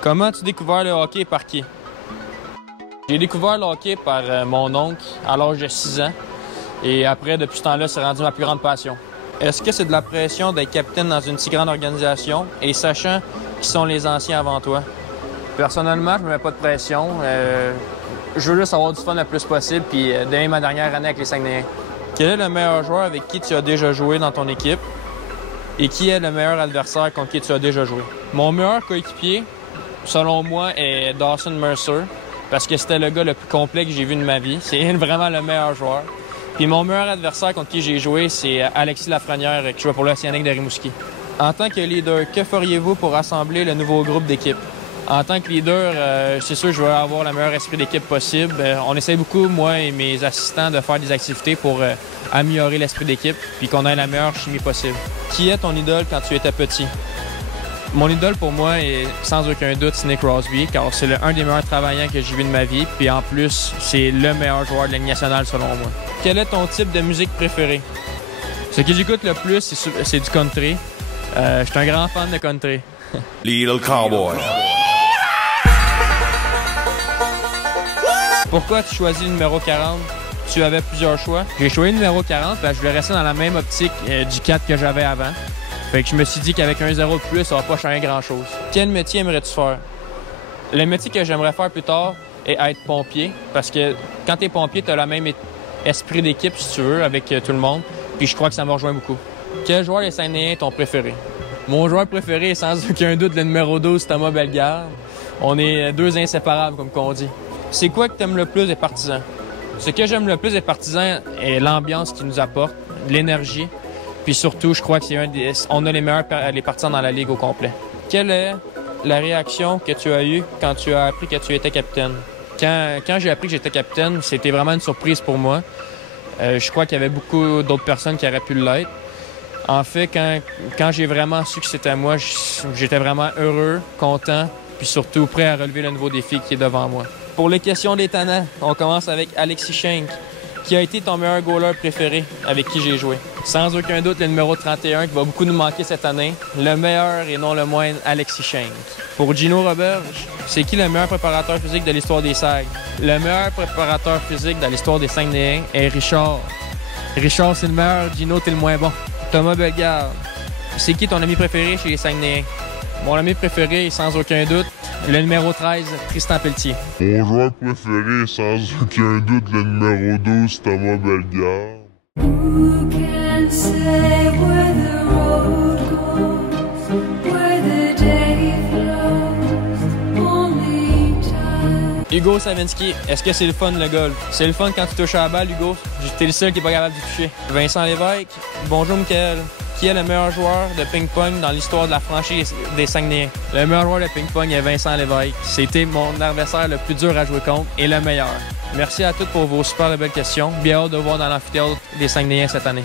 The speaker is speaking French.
Comment tu as découvert le hockey et par qui? J'ai découvert le hockey par mon oncle à l'âge de 6 ans. Et après, depuis ce temps-là, c'est rendu ma plus grande passion. Est-ce que c'est de la pression d'être capitaine dans une si grande organisation et sachant qui sont les anciens avant toi? Personnellement, je me mets pas de pression. Je veux juste avoir du fun le plus possible puis donner ma dernière année avec les Saguenayens. Quel est le meilleur joueur avec qui tu as déjà joué dans ton équipe? Et qui est le meilleur adversaire contre qui tu as déjà joué? Mon meilleur coéquipier, selon moi, est Dawson Mercer, parce que c'était le gars le plus complet que j'ai vu de ma vie. C'est vraiment le meilleur joueur. Puis mon meilleur adversaire contre qui j'ai joué, c'est Alexis Lafrenière, qui joue pour l'Océanique de Rimouski. En tant que leader, que feriez-vous pour rassembler le nouveau groupe d'équipe? En tant que leader, c'est sûr que je veux avoir le meilleur esprit d'équipe possible. On essaie beaucoup, moi et mes assistants, de faire des activités pour améliorer l'esprit d'équipe puis qu'on ait la meilleure chimie possible. Qui est ton idole quand tu étais petit? Mon idole pour moi est sans aucun doute Sidney Crosby, car c'est un des meilleurs travaillants que j'ai vu de ma vie. Puis en plus, c'est le meilleur joueur de la Ligue nationale selon moi. Quel est ton type de musique préférée? Ce que j'écoute le plus, c'est du country. Je suis un grand fan de country. Little Cowboy. Pourquoi tu choisis le numéro 40? Tu avais plusieurs choix. J'ai choisi le numéro 40 parce que je voulais rester dans la même optique du 4 que j'avais avant. Fait que je me suis dit qu'avec un 0 de plus, ça va pas changer grand-chose. Quel métier aimerais-tu faire? Le métier que j'aimerais faire plus tard est être pompier. Parce que quand t'es pompier, t'as le même esprit d'équipe, si tu veux, avec tout le monde. Puis je crois que ça me rejoint beaucoup. Quel joueur des Saguenayens est ton préféré? Mon joueur préféré est sans aucun doute le numéro 12, Thomas Bellegarde. On est deux inséparables, comme qu'on dit. C'est quoi que t'aimes le plus des Partisans? Ce que j'aime le plus des Partisans est l'ambiance qu'ils nous apportent, l'énergie. Puis surtout, je crois que on a les partisans dans la Ligue au complet. Quelle est la réaction que tu as eue quand tu as appris que tu étais capitaine? Quand j'ai appris que j'étais capitaine, c'était vraiment une surprise pour moi. Je crois qu'il y avait beaucoup d'autres personnes qui auraient pu l'être. En fait, quand j'ai vraiment su que c'était moi, j'étais vraiment heureux, content, puis surtout prêt à relever le nouveau défi qui est devant moi. Pour les questions des tannants, on commence avec Alexis Schenk. Qui a été ton meilleur goaler préféré avec qui j'ai joué? Sans aucun doute, le numéro 31 qui va beaucoup nous manquer cette année. Le meilleur et non le moindre, Alexis Schenk. Pour Gino Roberge, c'est qui le meilleur préparateur physique de l'histoire des Sags? Le meilleur préparateur physique de l'histoire des Saguenayens est Richard. Richard, c'est le meilleur. Gino, t'es le moins bon. Thomas Bellegarde, c'est qui ton ami préféré chez les Saguenayens? Mon ami préféré est sans aucun doute le numéro 13, Tristan Pelletier. Mon joueur préféré est sans aucun doute le numéro 12, Thomas Bellegarde. Who can say where the road goes, where the day flows, only time. Hugo Savinski, est-ce que c'est le fun le golf? C'est le fun quand tu touches à la balle, Hugo. T'es le seul qui est pas capable de toucher. Vincent Lévesque, bonjour Michael. Qui est le meilleur joueur de ping-pong dans l'histoire de la franchise des Saguenayens? Le meilleur joueur de ping-pong est Vincent Lévesque. C'était mon adversaire le plus dur à jouer contre et le meilleur. Merci à tous pour vos super belles questions. Bien hâte de vous voir dans l'amphithéâtre des Saguenayens cette année.